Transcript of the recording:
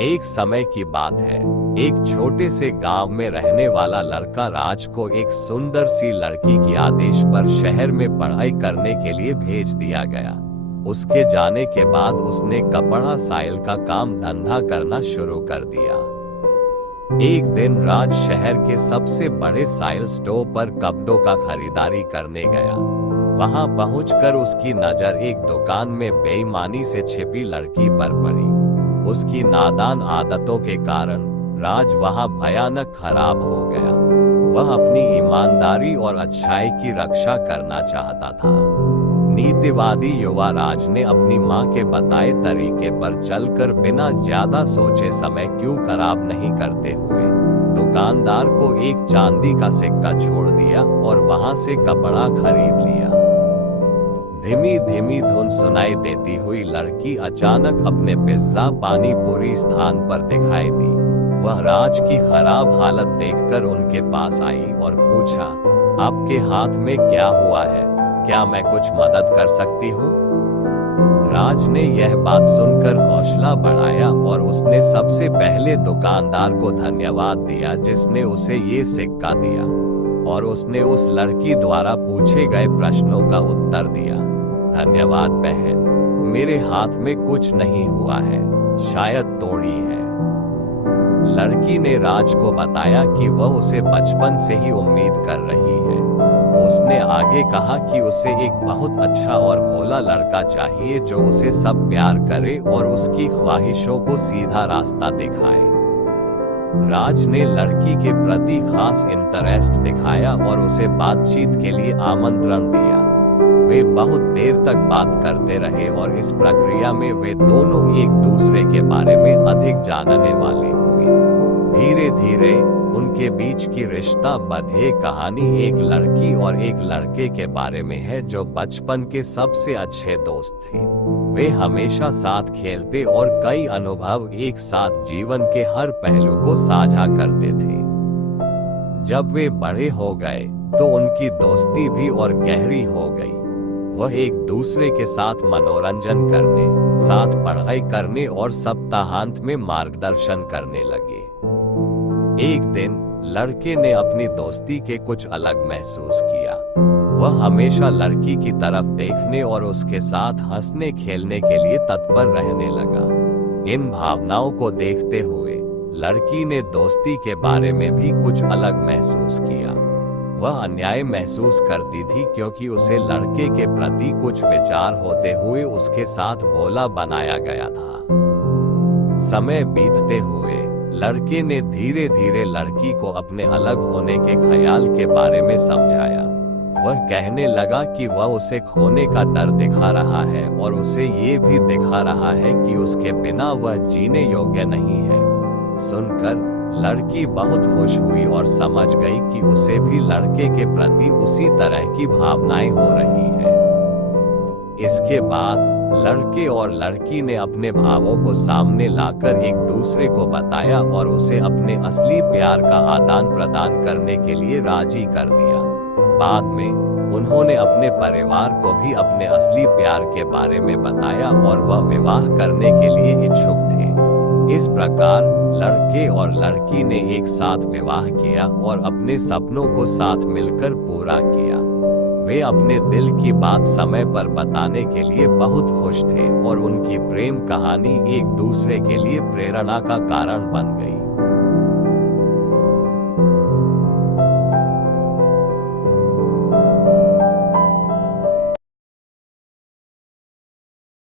एक समय की बात है। एक छोटे से गांव में रहने वाला लड़का राज को एक सुंदर सी लड़की की आदेश पर शहर में पढ़ाई करने के लिए भेज दिया गया। उसके जाने के बाद उसने कपड़ा साइल का काम धंधा करना शुरू कर दिया। एक दिन राज शहर के सबसे बड़े साइल स्टोर पर कपड़ों का खरीदारी करने गया। वहां पहुंचकर उसकी नजर एक दुकान में बेईमानी से छिपी लड़की पर पड़ी। उसकी नादान आदतों के कारण राज वहां भयानक खराब हो गया। वह अपनी ईमानदारी और अच्छाई की रक्षा करना चाहता था। नीतिवादी युवा राज ने अपनी मां के बताए तरीके पर चलकर बिना ज्यादा सोचे समय क्यों खराब नहीं करते हुए दुकानदार को एक चांदी का सिक्का छोड़ दिया और वहां से कपड़ा खरीद लिया। धीमी धीमी धुन सुनाई देती हुई लड़की अचानक अपने पिज्जा पानी पूरी स्थान पर दिखाई दी। वह राज की खराब हालत देखकर उनके पास आई और पूछा, आपके हाथ में क्या हुआ है? क्या मैं कुछ मदद कर सकती हूँ? राज ने यह बात सुनकर हौसला बढ़ाया और उसने सबसे पहले दुकानदार को धन्यवाद दिया जिसने उसे ये सिक्का दिया, और उसने उस लड़की द्वारा पूछे गए प्रश्नों का उत्तर दिया। धन्यवाद बहन, मेरे हाथ में कुछ नहीं हुआ है, शायद तोड़ी है। लड़की ने राज को बताया कि वह उसे बचपन से ही उम्मीद कर रही है। उसने आगे कहा कि उसे एक बहुत अच्छा और भोला लड़का चाहिए जो उसे सब प्यार करे और उसकी ख्वाहिशों को सीधा रास्ता दिखाए। राज ने लड़की के प्रति खास इंटरेस्ट दिखाया और उसे बातचीत के लिए आमंत्रण दिया। वे बहुत देर तक बात करते रहे और इस प्रक्रिया में वे दोनों एक दूसरे के बारे में अधिक जानने वाले हुए। धीरे धीरे उनके बीच की रिश्ता बंधे कहानी एक लड़की और एक लड़के के बारे में है जो बचपन के सबसे अच्छे दोस्त थे। वे हमेशा साथ खेलते और कई अनुभव एक साथ जीवन के हर पहलू को साझा करते थे। जब वे बड़े हो गए तो उनकी दोस्ती भी और गहरी हो गई। वह एक दूसरे के साथ मनोरंजन करने, साथ पढ़ाई करने और सप्ताहांत में मार्गदर्शन करने लगे। एक दिन लड़के ने अपनी दोस्ती के कुछ अलग महसूस किया। वह हमेशा लड़की की तरफ देखने और उसके साथ हंसने खेलने के लिए तत्पर रहने लगा। इन भावनाओं को देखते हुए लड़की ने दोस्ती के बारे में भी कुछ अलग महसूस किया। वह अन्याय महसूस करती थी क्योंकि उसे लड़के के प्रति कुछ विचार होते हुए उसके साथ भोला बनाया गया था। समय बीतते हुए लड़के ने धीरे धीरे लड़की को अपने अलग होने के ख्याल के बारे में समझाया। वह कहने लगा कि वह उसे खोने का डर दिखा रहा है और उसे ये भी दिखा रहा है कि उसके बिना वह जीने योग्य नहीं है। सुनकर लड़की बहुत खुश हुई और समझ गई कि उसे भी लड़के के प्रति उसी तरह की भावनाएं हो रही है। इसके बाद लड़के और लड़की ने अपने भावों को सामने लाकर एक दूसरे को बताया और उसे अपने असली प्यार का आदान प्रदान करने के लिए राजी कर दिया। बाद में उन्होंने अपने परिवार को भी अपने असली प्यार के बारे में बताया और वह विवाह करने के लिए इच्छुक थे। इस प्रकार लड़के और लड़की ने एक साथ विवाह किया और अपने सपनों को साथ मिलकर पूरा किया। वे अपने दिल की बात समय पर बताने के लिए बहुत खुश थे और उनकी प्रेम कहानी एक दूसरे के लिए प्रेरणा का कारण बन गई।